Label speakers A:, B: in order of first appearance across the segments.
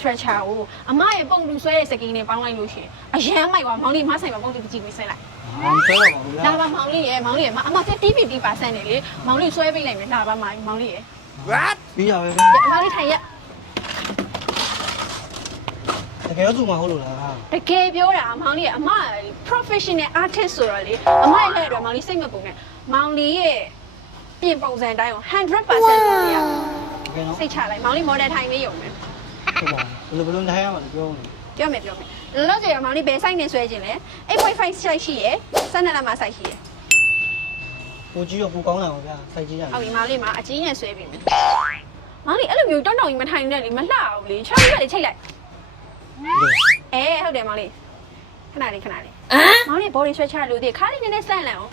A: stretcher ကိုအမရဲ့ပုံလူဆွဲတဲ့စကင်းနဲ့ပေါင်းလိုက်လို့ရှိရင်အရန်မိုက်သွားမောင်လေးမဆိုင်မှာပုံတူပကြီးကိုဆဲလိုက်
B: ဟာဆွဲတော့ပါဘူးလား
A: လာပါမောင်လေးရဲ့မောင်လေးရဲ့အမ50 50%နေလေမောင်လေးဆွဲပေးလိုက်မယ်လာပါမောင်မောင်လေးရဲ့
B: ပြီးရပဲဗျ
A: မောင်လေးထိုင်ရက်
B: တကယ်လို့သူမဟုတ်လို့လား
A: တကယ်ပြောတာမောင်လေးရဲ့အမ professional artist ဆိုတော့လေအမရဲ့လက်တော့မောင်လေးစိတ်မကုန်နဲ့မောင်လေးရဲ့ပြင်ပုံစံတိုင်းကို100%လို့ရ
B: တကယ်တော့
A: စိတ်ချလိုက်မောင်လေး model ထိုင်လေးရုံပဲ
B: ဟုတ်ပါ ဘယ်လိုဘယ်လိုထိုင်ရမှာလဲပြောဦး
A: ပြောမယ်ပြောမယ်လောလောဆယ်ကမောင်လေးဘယ် size နဲ့ဆွဲခြင်းလဲ8.5 size ရှိရယ်12လက်မ size ရှိရယ်
B: ကိုကြီးတော့ပူကောင်းလာပါဗျာစိုက်ကြီးရတယ်
A: ဟုတ်ပြီမောင်လေးမှာအကြီးနဲ့ဆွဲပြီးမယ်မောင်လေးအဲ့လိုမျိုးတောင်းတောင်းကြီးမထိုင်နဲ့လေမလှအောင်လေချောင်းရက်လေးချိတ်လိုက်အဲဟုတ်တယ်မောင်လေးခဏလေးခဏလေးမောင်လေး body stretcher လို့ဒီခါလေးနည်းနည်းဆန့်လိုက်အောင်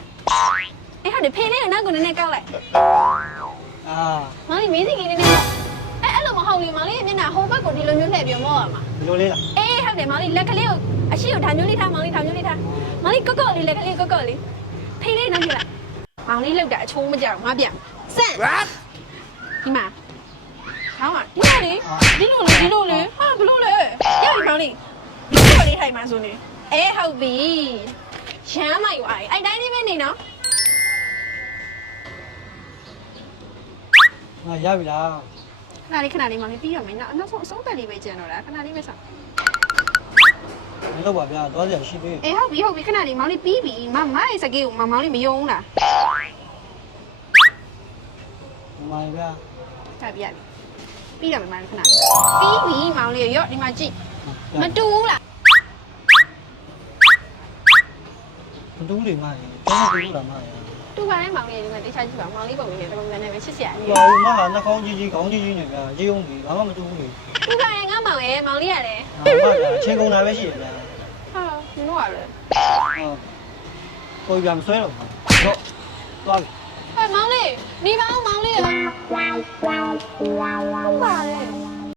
A: အဲဟုတ်တယ်ဖေးလေးကနောက်ကိုနည်းနည်းကောက်လိုက်
B: အာ
A: မောင်လေးမေးစီကြီးနည်းနည်း ကောက်အဲအဲ့လိုမဟုတ်လေမောင်လေးမျက်နှာဟိုဘက်ကိုဒီလိုမျိုးလှည့်ပြီးမောရမှာ
B: ဘယ်လိုလဲလား
A: အေးဟုတ်တယ်မောင်လေးလက်ကလေးကိုအရှိကိုဒါမျိုးလေးထားမောင်လေးဒါမျိုးလေးထားမောင်လေးကော့ကော့လေးလက်ကလေးကော့ကော့လေးဖိလေးနောက်ပြလိုက်မောင်လေးလောက်တာအချိုးမကြောက်ငါပြန်စန့်ဒီမှာဟောင်းဒီလိုလေဒီလိုလေဒီလိုလေဟာဘလို့လဲရပြီမောင်လေးဒီလိုလေးထိုင်မှာဆိုနေအေးဟုတ်ပြီရမ်းမိုက်သွားပြီအဲ့တိုင်းလေးပဲနေနော်
B: ငါရပြီလား
A: ခဏလေးခဏလေးမောင်လေးပြီးတော့မယ်နောက်နောက်ဆုံးအဆုံးသက်လေးပဲကျန်တော့တာခဏလေးပဲဆောက်
B: မလုပ်ပါဗျာသွားစရာရှိသေးတယ်
A: အေးဟုတ်ပြီဟုတ်ပြီခဏလေးမောင်လေးပြီးပြီမမရဲ့စကေးကိုမောင်လေးမယုံဘူးလား
B: မှန်ပါဗျာ
A: ထပ်ပြရပြီပြီးတော့မယ်မောင်လေးခဏပြီးပြီမောင်လေးရော့ဒီမှာကြည့်မတူဘူးလား
B: မတူးတွေမှရင်ကျွန်တော်တူးတာမှရင်
A: တူပါနဲ့မောင်လေးဒီမှာတိတ်ချကြည့်ပါမောင်လေးပုံလေးနဲ့တပုံစံနဲ့ပဲချစ်စရာအနေ
B: ဟိုမဟာနှာခေါင်းကြီးကြီးခေါင်းကြီးကြီးနေဗျာရေးအောင်ပြီဘာမှမတူဘူးလေ
A: တူပါနဲ့ငါမောင်ရဲ့မောင်လေးရတယ်
B: ဟာမှဗျာချင်းကုန်တာပဲရှိရဗျာ
A: ဟာမင်းတို့ကလည်း
B: ဟုတ်ကိုပြန်ဆွဲတော့တော့သွားပြီ
A: ဟဲ့မောင်လေးနေပါဦးမောင်လေးရပါလေ